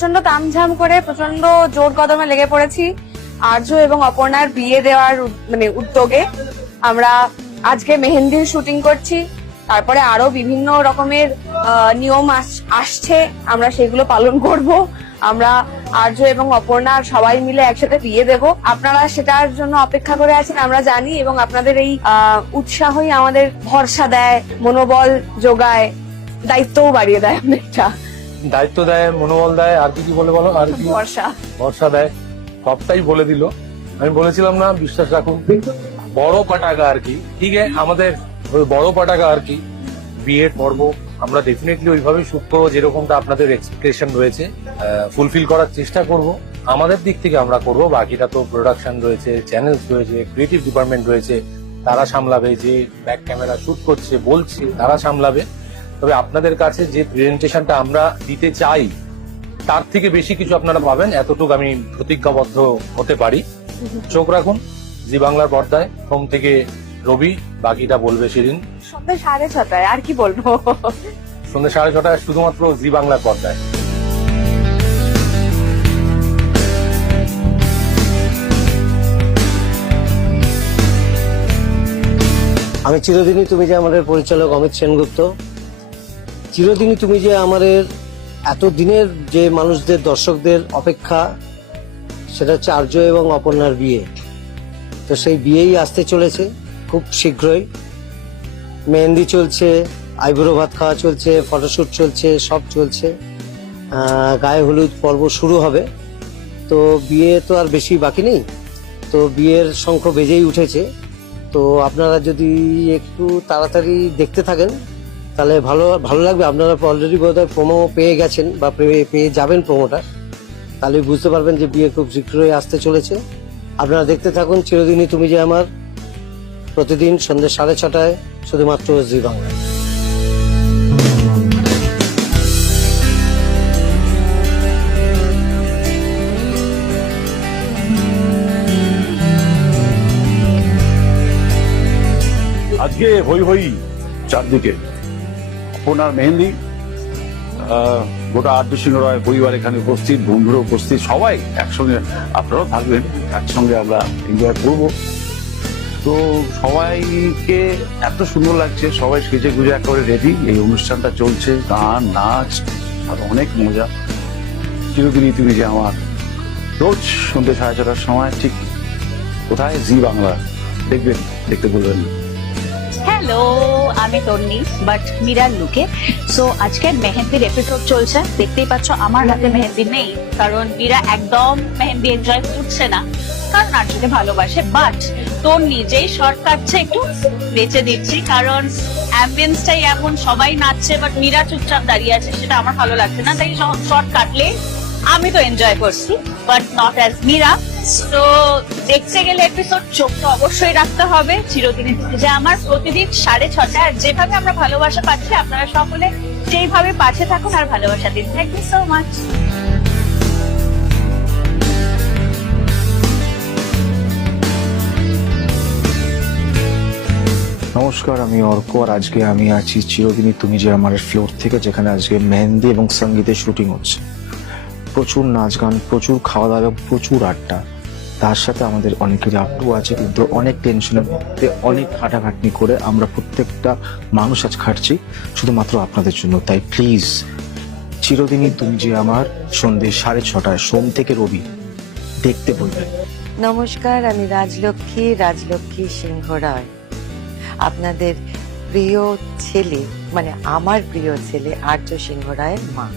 প্রচন্ড তামঝাম করে প্রচন্ড জোর কদমে লেগে পড়েছি আর্য এবং অপর্ণার বিয়ে দেওয়ার মানে উদ্যোগে। আমরা আজকে মেহেন্দির শুটিং করছি, তারপরে আরো বিভিন্ন রকমের নিয়ম আসছে, আমরা সেগুলো পালন করব। আমরা আর্য এবং অপর্ণা সবাই মিলে একসাথে বিয়ে দেব। আপনারা সেটার জন্য অপেক্ষা করে আছেন আমরা জানি, এবং আপনাদের এই উৎসাহই আমাদের ভরসা দেয়, মনোবল যোগায়, দায়িত্বও বাড়িয়ে দেয় অনেকটা। দায়িত্ব দেয়, মনোবল দেয়, আর কি বলে বলো, আর কি ভরসা দেয়, সবটাই বলে দিল। আমি বলেছিলাম না, বিশ্বাস রাখুন, বড় পটাকা আর কি, ঠিক আছে, আমাদের বড় পটাকা আর কি বিয়ের পর্ব আমরা ডেফিনেটলি ওইভাবেই শুট করবো, যেরকমটা আপনাদের এক্সপেকটেশন রয়েছে ফুলফিল করার চেষ্টা করব। আমাদের দিক থেকে আমরা করব, বাকিটা তো প্রোডাকশন রয়েছে, চ্যানেলস রয়েছে, ক্রিয়েটিভ ডিপার্টমেন্ট রয়েছে, তারা সামলাবে। যে ব্যাক ক্যামেরা শুট করছে বলছে তারা সামলাবে। তবে আপনাদের কাছে যে প্রেজেন্টেশনটা আমরা দিতে চাই তার থেকে বেশি কিছু আপনারা পাবেন, এতটুকু আমি প্রতিজ্ঞাবদ্ধ হতে পারি। চোখ রাখুন জি বাংলার পর্দায়, সোম থেকে রবি, বাকিটা বলবে সেদিন সন্ধ্যা 6:30, আর কি বলবো। সন্ধ্যা 6:30 শুধুমাত্র জি বাংলার পর্দায়। আমি চিরদিনই তুমি যে আমাদের পরিচালক অমিত সেনগুপ্ত। চিরদিনই তুমি যে আমাদের এত দিনের যে মানুষদের, দর্শকদের অপেক্ষা, সেটা হচ্ছে আর্য এবং অপর্ণার বিয়ে। তো সেই বিয়েই আসতে চলেছে খুব শীঘ্রই। মেহেন্দি চলছে, আইবুড়ো ভাত খাওয়া চলছে, ফটোশুট চলছে, সব চলছে। গায়ে হলুদ পর্ব শুরু হবে। তো বিয়ে তো আর বেশি বাকি নেই, তো বিয়ের শঙ্খ বেজেই উঠেছে। তো আপনারা যদি একটু তাড়াতাড়ি দেখতে থাকেন তাহলে ভালো লাগবে। আপনারা অলরেডি বোধহয় প্রোমো পেয়ে গেছেন বা পেয়ে যাবেন প্রোমোটা, তাহলে বুঝতে পারবেন যে বিয়ে খুব শীঘ্রই আসতে চলেছে। আপনারা দেখতে থাকুন চিরদিনই তুমি যে আমার, প্রতিদিন সন্ধ্যে 6:30 শুধুমাত্র জি বাংলায়। আজকে হই হই চারদিকে, অপর্ণার মেহেন্দি, গোটা আর্য সিংহ রায় পরিবার এখানে উপস্থিত, বন্ধুরা উপস্থিত, সবাই একসঙ্গে, আপনারাও থাকবেন, একসঙ্গে আমরা এনজয় করবো। তো সবাইকে এত সুন্দর লাগছে, সবাই সেজে গুজে একেবারে রেডি। এই অনুষ্ঠানটা চলছে, গান, নাচ আর অনেক মজা। চিরদিনই তুমি যে আমার, রোজ সন্ধ্যে 6:30 সময়, ঠিক কোথায়, জি বাংলা। দেখবেন, দেখতে বলবেন না। হ্যালো, আমি তন্নি, বাট মীরার লুকে। সো আজকের মেহেন্দির এপিসোড চলছে, দেখতেই পাচ্ছ আমার হাতে মেহেন্দি নেই, কারণ মীরা একদম মেহেন্দি এনজয় করছে না, কারণ আর্যকে ভালোবাসে। বাট তোর নিজেই শর্ট কাটছে, একটু বেঁচে দিচ্ছি, কারণ অ্যাম্বিয়েন্সটাই এমন, সবাই নাচছে বাট মীরা চুপচাপ দাঁড়িয়ে আছে, সেটা আমার ভালো লাগছে না। তাই শর্ট কাটলে আমি তো এনজয় করছি, বাট নট অ্যাজ মীরা। তো দেখতে গেলে এপিসোড চোখ তো অবশ্যই রাখতে হবে। চিরদিনই যে আমার, প্রতিদিন 6:30। আর যেভাবে আমরা ভালোবাসা পাচ্ছি, আপনারা সকলে সেইভাবে পাশে থাকুন আর ভালোবাসা দিন। Thank you so much. নমস্কার, আমি অর্ক, আর আজকে আমি আছি চিরদিনই তুমি যে আমার ফ্লোর থেকে, যেখানে আজকে মেহেন্দি এবং সঙ্গীতের শুটিং হচ্ছে। প্রচুর নাচ গান, প্রচুর খাওয়া দাওয়া, প্রচুর আড্ডা, তার সাথে আমাদের অনেকেরই আপটু আছে, কিন্তু অনেক টেনশনের মধ্যে, অনেক খাটাখাটনি করে আমরা প্রত্যেকটা মানুষ আজ খাটছি শুধুমাত্র আপনাদের জন্য। তাই প্লিজ চিরদিনই তুমি যে আমার, সন্ধ্যে 6:30 সোম থেকে রবি, দেখতে বলবেন। নমস্কার, আমি রাজলক্ষ্মী সিংহ রায়, আপনাদের প্রিয় ছেলে, মানে আমার প্রিয় ছেলে আর্য সিংহ রায়ের মা।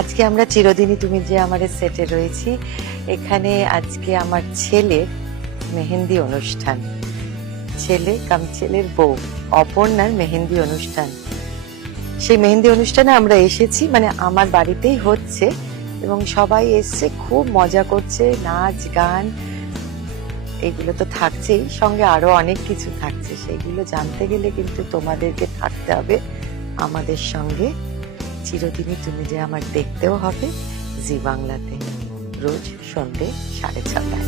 আজকে আমরা চিরদিনই তুমি যে আমার সেটে রয়েছি। এখানে আজকে আমার ছেলের মেহেন্দি অনুষ্ঠান, ছেলের বউ অপর্ণার মেহেন্দি অনুষ্ঠান। সেই মেহেন্দি অনুষ্ঠানে আমরা এসেছি, মানে আমার বাড়িতেই হচ্ছে, এবং সবাই এসছে, খুব মজা করছে, নাচ গান এগুলো তো থাকছেই, সঙ্গে আরো অনেক কিছু থাকছে। সেইগুলো জানতে গেলে কিন্তু তোমাদেরকে থাকতে হবে আমাদের সঙ্গে। চিরদিনই তুমি যে আমার দেখতেও হবে জি বাংলাতে, রোজ সন্ধ্যে 6:30।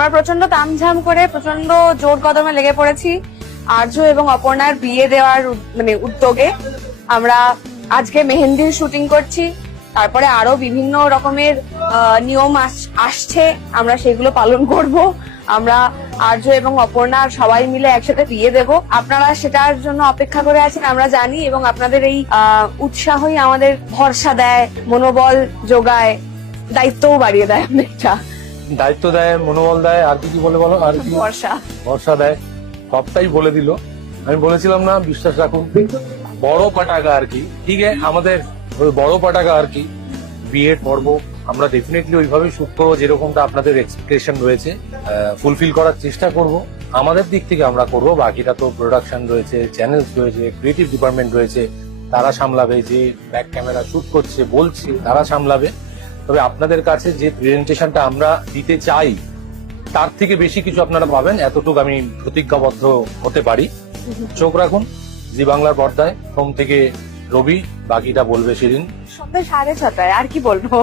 আমরা প্রচন্ড তামঝাম করে প্রচন্ড জোর কদমে লেগে পড়েছি আর্য এবং অপর্ণার বিয়ে দেওয়ার উদ্যোগে। আমরা আজকে মেহেন্দির শুটিং করছি, তারপরে আরো বিভিন্ন রকমের নিয়ম আসছে, আমরা সেগুলো পালন করব। আমরা আর্য এবং অপর্ণা সবাই মিলে একসাথে বিয়ে দেব। আপনারা সেটার জন্য অপেক্ষা করে আছেন আমরা জানি, এবং আপনাদের এই উৎসাহই আমাদের ভরসা দেয়, মনোবল যোগায়, দায়িত্বও বাড়িয়ে দেয় অনেকটা। দায়িত্ব দেয়, মনোবল দেয়, আর কি বলে বলো, আর কি ভরসা দেয়, সবটাই বলে দিল। আমি বলেছিলাম না, বিশ্বাস রাখুন, বড় পটাকা আর কি। ঠিক আছে, আমাদের ওই বড় পটাকা আর কি বিয়ের পর্ব আমরা ডেফিনেটলি ওইভাবেই শুট করবো, যেরকমটা আপনাদের এক্সপেকটেশন রয়েছে ফুলফিল করার চেষ্টা করব। আমাদের দিক থেকে আমরা করব, বাকিটা তো প্রোডাকশন রয়েছে, চ্যানেলস রয়েছে, ক্রিয়েটিভ ডিপার্টমেন্ট রয়েছে, তারা সামলাবে। যে ব্যাক ক্যামেরা শুট করছে বলছি তারা সামলাবে। তবে আপনাদের কাছে যে প্রেজেন্টেশনটা আমরা দিতে চাই তার থেকে বেশি কিছু আপনারা পাবেন, এতটুকু আমি প্রতিজ্ঞাবদ্ধ হতে পারি। চোখ রাখুন জি বাংলার পর্দায়, সোম থেকে রবি, বাকিটা বলবে সেদিন সন্ধ্যা 6:30। আর কি বলবো,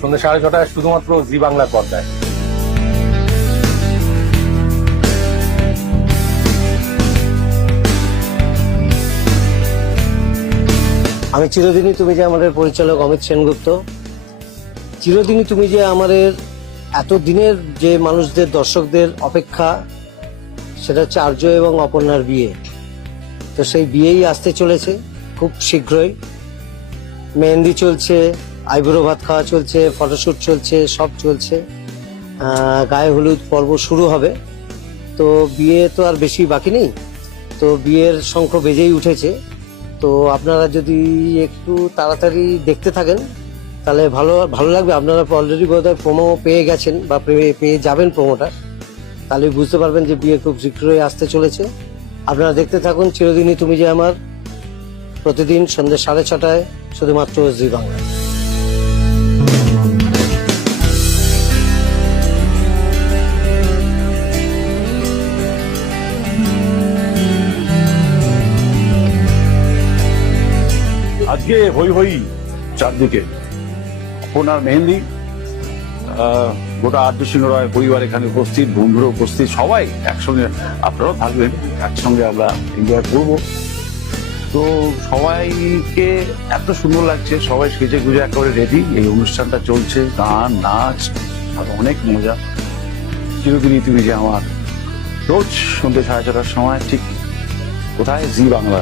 সন্ধ্যা 6:30 শুধুমাত্র জি বাংলার পর্দায়। আমি চিরদিনই তুমি যে আমাদের পরিচালক অমিত সেনগুপ্ত, চিরদিনই তুমি যে আমাদের এত দিনের যে মানুষদের দর্শকদের অপেক্ষা, সেটা হচ্ছে আর্য এবং অপর্ণার বিয়ে। তো সেই বিয়েই আসতে চলেছে খুব শীঘ্রই। মেহেন্দি চলছে, আইবুড়ো ভাত খাওয়া চলছে, ফটোশুট চলছে, সব চলছে। গায়ে হলুদ পর্ব শুরু হবে। তো বিয়ে তো আর বেশি বাকি নেই, তো বিয়ের শঙ্খ বেজেই উঠেছে। তো আপনারা যদি একটু তাড়াতাড়ি দেখতে থাকেন তাহলে ভালো লাগবে। আপনারা অলরেডি বোধহয় প্রোমো পেয়ে গেছেন বা পেয়ে যাবেন প্রোমোটা, তাহলে বুঝতে পারবেন যে বিয়ে খুব শীঘ্রই আসতে চলেছে। আপনারা দেখতে থাকুন চিরদিনই তুমি যে আমার, প্রতিদিন সন্ধ্যে 6:30 শুধুমাত্র জি বাংলায়। আজকে হই হই চারদিকে, অপর্ণার মেহেন্দি, গোটা আর্য সিংহ রায় পরিবার এখানে উপস্থিত, বন্ধুরা উপস্থিত, সবাই একসঙ্গে, আপনারাও থাকবেন, একসঙ্গে আমরা এনজয় করবো। তো সবাইকে এত সুন্দর লাগছে, সবাই সেজে গুজে একেবারে রেডি। এই অনুষ্ঠানটা চলছে, গান নাচ আর অনেক মজা। চিরদিনই তুমি যে আমার, রোজ সন্ধ্যে 6:30 সময়, ঠিক কোথায়, জি বাংলা।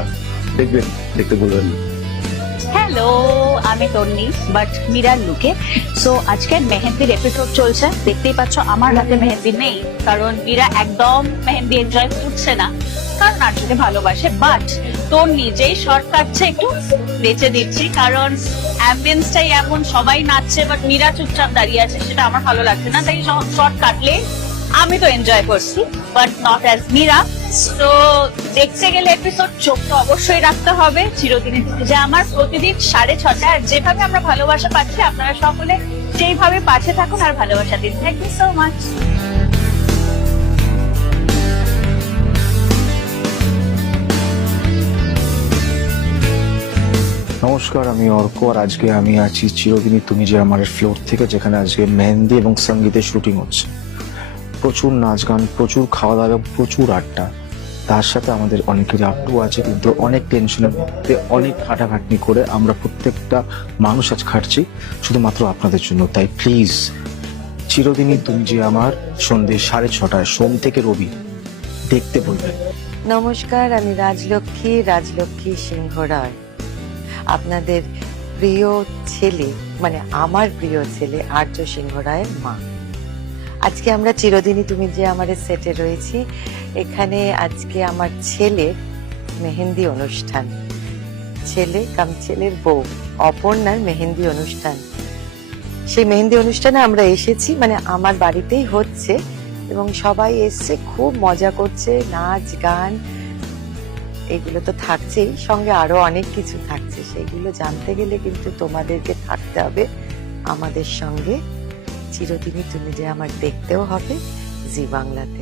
দেখবেন, দেখতে বলবেন। হ্যালো, আমি তন্নি, বাট মীরার লুকে। সো আজকের মেহেন্দির এপিসোড চলছে, দেখতেই পাচ্ছ আমার হাতে মেহেন্দি নেই, কারণ মীরা একদম মেহেন্দি এনজয় করছে না, কারণ আর্যকে ভালোবাসে। বাট তোর নিজেই শর্ট কাটছে, একটু বেঁচে দিচ্ছি, কারণ অ্যাম্বিয়েন্সটাই এমন, সবাই নাচছে বাট মীরা চুপচাপ দাঁড়িয়ে আছে, সেটা আমার ভালো লাগছে না। তাই শর্ট কাটলে আমি তো এনজয় করছি, বাট নট অ্যাজ মীরা। তো দেখতে গেলে এপিসোড চোখ তো অবশ্যই রাখতে হবে। চিরদিনই যে আমার, প্রতিদিন 6:30। আর যেভাবে আমরা ভালোবাসা পাচ্ছি, আপনারা সকলে সেইভাবে পাশে থাকুন আর ভালোবাসা দিন। Thank you so much. নমস্কার, আমি অর্ক, আর আজকে আমি আছি চিরদিনই তুমি যে আমার ফ্লোর থেকে, যেখানে আজকে মেহেন্দি এবং সঙ্গীতের শুটিং হচ্ছে। প্রচুর নাচ গান, প্রচুর খাওয়া দাওয়া, প্রচুর আড্ডা, তার সাথে আমাদের অনেকেরই আপটু আছে, কিন্তু অনেক টেনশনের মধ্যে, অনেক খাটাখাটনি করে আমরা প্রত্যেকটা মানুষ আজ খাটছি শুধুমাত্র আপনাদের জন্য। তাই প্লিজ চিরদিনই তুমি যে আমার, সন্ধ্যে 6:30 সোম থেকে রবি, দেখতে বলবেন। নমস্কার, আমি রাজলক্ষ্মী সিংহ রায়, আপনাদের প্রিয় ছেলে, মানে আমার প্রিয় ছেলে আর্য সিংহ রায়ের মা। আজকে আমরা চিরদিনই তুমি যে আমার সেটে রয়েছি। এখানে আজকে আমার ছেলের মেহেন্দি অনুষ্ঠান, ছেলে কাম ছেলের বউ অপর্ণার মেহেন্দি অনুষ্ঠান। সেই মেহেন্দি অনুষ্ঠানে আমরা এসেছি, মানে আমার বাড়িতেই হচ্ছে, এবং সবাই এসছে, খুব মজা করছে, নাচ গান এগুলো তো থাকছেই, সঙ্গে আরো অনেক কিছু থাকছে। সেগুলো জানতে গেলে কিন্তু তোমাদেরকে থাকতে হবে আমাদের সঙ্গে। চিরদিনই তুমি যে আমার দেখতেও হবে জি বাংলাতে,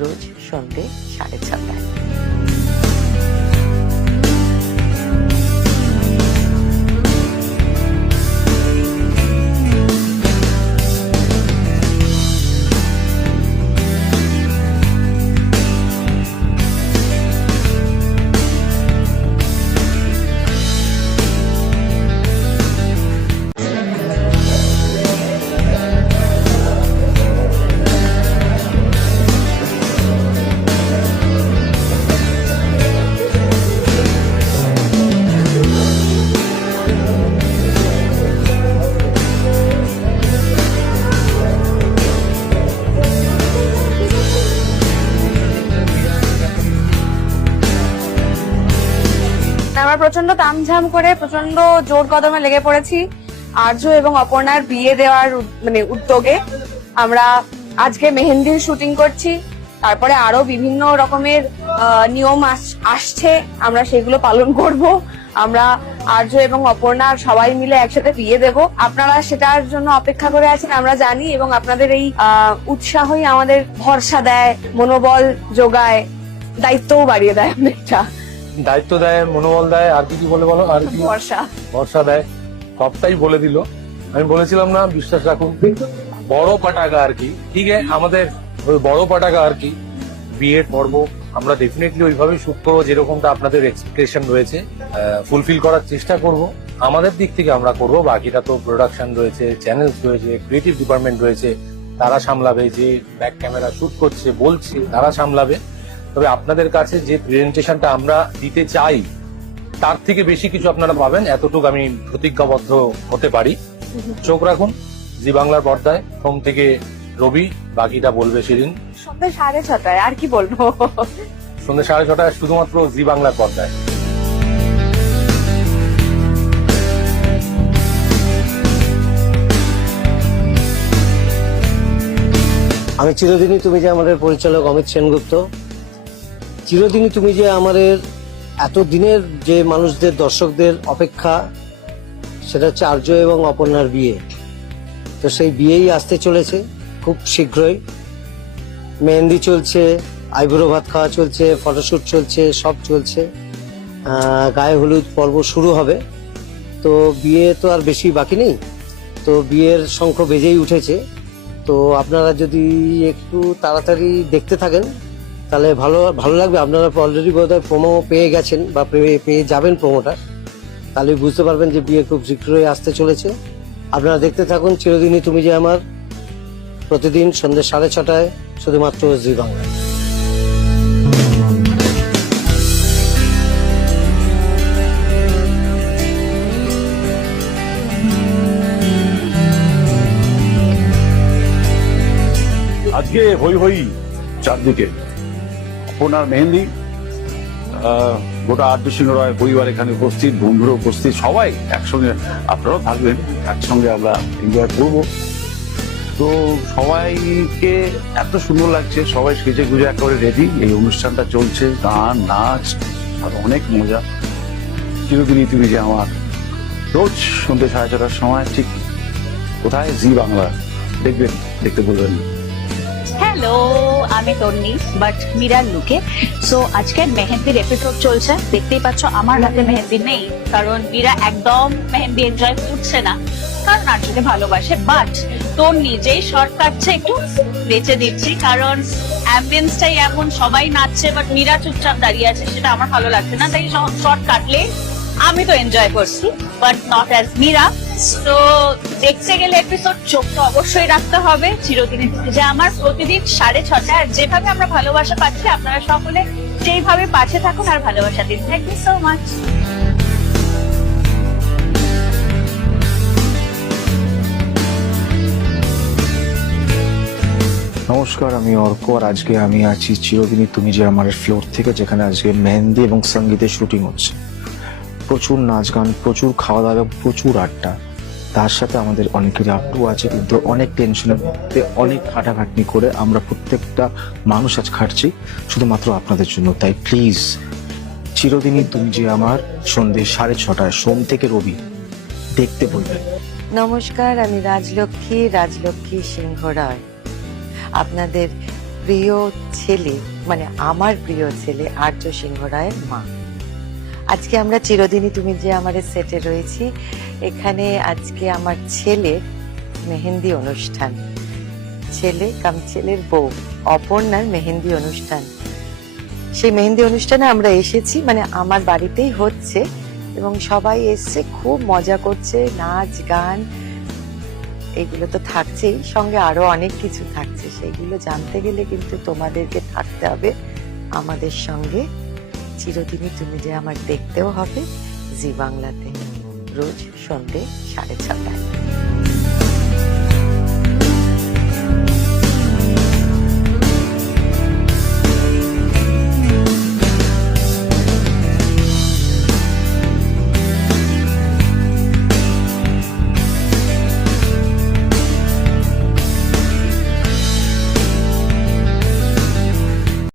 রোজ সন্ধ্যে 6:30। প্রচন্ড তামঝাম করে প্রচন্ড জোর কদমে লেগে পড়েছি আর্য এবং অপর্ণার বিয়ে দেওয়ার উদ্যোগে। আমরা আজকে মেহেন্দির শুটিং করছি, তারপরে আরো বিভিন্ন রকমের নিয়ম আসছে, আমরা সেগুলো পালন করব। আমরা আর্য এবং অপর্ণার সবাই মিলে একসাথে বিয়ে দেব। আপনারা সেটার জন্য অপেক্ষা করে আছেন আমরা জানি, এবং আপনাদের এই উৎসাহই আমাদের ভরসা দেয়, মনোবল যোগায়, দায়িত্বও বাড়িয়ে দেয় অনেকটা। দায়িত্ব দেয়, মনোবল দেয়, আর কি বলে বলো, আর কি ভরসা দেয়, সবটাই বলে দিল। আমি বলেছিলাম না, বিশ্বাস রাখুন, বড় পটাকা আর কি, ঠিক আছে, আমাদের ওই বড় পটাকা আর কি বিয়ের পর্ব আমরা ডেফিনেটলি ওইভাবেই শুট করবো, যেরকমটা আপনাদের এক্সপেকটেশন রয়েছে ফুলফিল করার চেষ্টা করব। আমাদের দিক থেকে আমরা করব, বাকিটা তো প্রোডাকশন রয়েছে, চ্যানেলস রয়েছে, ক্রিয়েটিভ ডিপার্টমেন্ট রয়েছে, তারা সামলাবে। যে ব্যাক ক্যামেরা শুট করছে বলছে তারা সামলাবে। তবে আপনাদের কাছে যে প্রেজেন্টেশনটা আমরা দিতে চাই তার থেকে বেশি কিছু আপনারা পাবেন, এতটুকু আমি প্রতিজ্ঞাবদ্ধ হতে পারি। চোখ রাখুন জি বাংলার পর্দায়, সোম থেকে রবি, বাকিটা বলবে সেদিন সন্ধ্যে 6:30, আর কি বলবো। সন্ধ্যে 6:30 শুধুমাত্র জি বাংলার পর্দায়। আমি চিরদিনই তুমি যে আমাদের পরিচালক অমিত সেনগুপ্ত, চিরদিনই তুমি যে আমাদের এত দিনের যে মানুষদের দর্শকদের অপেক্ষা, সেটা হচ্ছে আর্য এবং অপর্ণার বিয়ে। তো সেই বিয়েই আসতে চলেছে খুব শীঘ্রই। মেহেন্দি চলছে, আইবুড়ো ভাত খাওয়া চলছে, ফটোশুট চলছে, সব চলছে। গায়ে হলুদ পর্ব শুরু হবে। তো বিয়ে তো আর বেশি বাকি নেই, তো বিয়ের শঙ্খ বেজেই উঠেছে। তো আপনারা যদি একটু তাড়াতাড়ি দেখতে থাকেন তাহলে ভালো লাগবে। আপনারা অলরেডি বোধহয় প্রোমো পেয়ে গেছেন বা পেয়ে যাবেন প্রোমোটা, তাহলে বুঝতে পারবেন যে বিয়ে খুব শীঘ্রই আসতে চলেছে। আপনারা দেখতে থাকুন চিরদিনই তুমি যে আমার, প্রতিদিন সন্ধ্যে 6:30 শুধুমাত্র জি বাংলায়। আজকে হই হই চারদিকে, অপর্ণার মেহেন্দি, গোটা আর্য সিংহ রায় পরিবার এখানে উপস্থিত, বন্ধুরা উপস্থিত, সবাই একসঙ্গে, আপনারাও থাকবেন, একসঙ্গে আমরা এনজয় করব। তো সবাইকে এত সুন্দর লাগছে, সবাই সেজে গুজে একেবারে রেডি, এই অনুষ্ঠানটা চলছে, গান নাচ আর অনেক মজা। চিরদিনই তুমি যে আমার, রোজ সন্ধ্যে 6:30 সময়, ঠিক কোথায়, জি বাংলা, দেখবেন, দেখতে বলবেন। হ্যালো, আমি তন্নি, বাট মীরার লুকে। সো আজকের মেহেন্দির এপিসোড চলছে, দেখতেই পাচ্ছ আমার হাতে মেহেন্দি নেই, কারণ মীরা একদম মেহেন্দি এনজয় করছে না, কারণ আর্যকে ভালোবাসে। বাট তোর নিজেই শর্ট কাটছে, একটু বেঁচে দিচ্ছি, কারণ অ্যাম্বিয়েন্সটাই এমন, সবাই নাচছে বাট মীরা চুপচাপ দাঁড়িয়ে আছে, সেটা আমার ভালো লাগছে না। তাই শর্ট কাটলে আমি তো এনজয় করছি, বাট নট অ্যাজ মীরা। তো দেখতে গেলে এপিসোড চোখ তো অবশ্যই রাখতে হবে। চিরদিনই যে আমার, প্রতিদিন 6:30, আর যেভাবে আমরা ভালোবাসা পাচ্ছি আপনারা সকলে সেইভাবে পাশে থাকুন আর ভালোবাসা দিন। Thank you so much. নমস্কার, আমি অর্ক, আর আজকে আমি আছি চিরদিনই তুমি যে আমার ফ্লোর থেকে, যেখানে আজকে মেহেন্দি এবং সঙ্গীতের শুটিং হচ্ছে। প্রচুর নাচ গান, প্রচুর খাওয়া দাওয়া, প্রচুর আড্ডা, তার সাথে আমাদের অনেকের আড্ডু আছে, কিন্তু অনেক টেনশনের মধ্যে, অনেক খাটাখাটনি করে আমরা প্রত্যেকটা মানুষ আজ খাটছি শুধুমাত্র আপনাদের জন্য। তাই প্লিজ চিরদিনই তুমি যে আমার, সন্ধ্যে 6:30 সোম থেকে রবি, দেখতে বলবেন। নমস্কার, আমি রাজলক্ষ্মী সিংহ রায়, আপনাদের প্রিয় ছেলে, মানে আমার প্রিয় ছেলে আর্য সিংহ রায়ের মা। আজকে আমরা চিরদিনই তুমি যে আমাদের সেটে রয়েছি, এখানে আজকে আমার ছেলের মেহেন্দি অনুষ্ঠান, ছেলে কাম ছেলের বউ অপর্ণার মেহেন্দি অনুষ্ঠান। সেই মেহেন্দি অনুষ্ঠানে আমরা এসেছি, মানে আমার বাড়িতেই হচ্ছে, এবং সবাই এসছে, খুব মজা করছে, নাচ গান এগুলো তো থাকছেই, সঙ্গে আরো অনেক কিছু থাকছে। সেগুলো জানতে গেলে কিন্তু তোমাদেরকে থাকতে হবে আমাদের সঙ্গে। চিরদিনই তুমি যে আমার দেখতেও হবে জি বাংলাতে, রোজ সন্ধ্যে 6:30।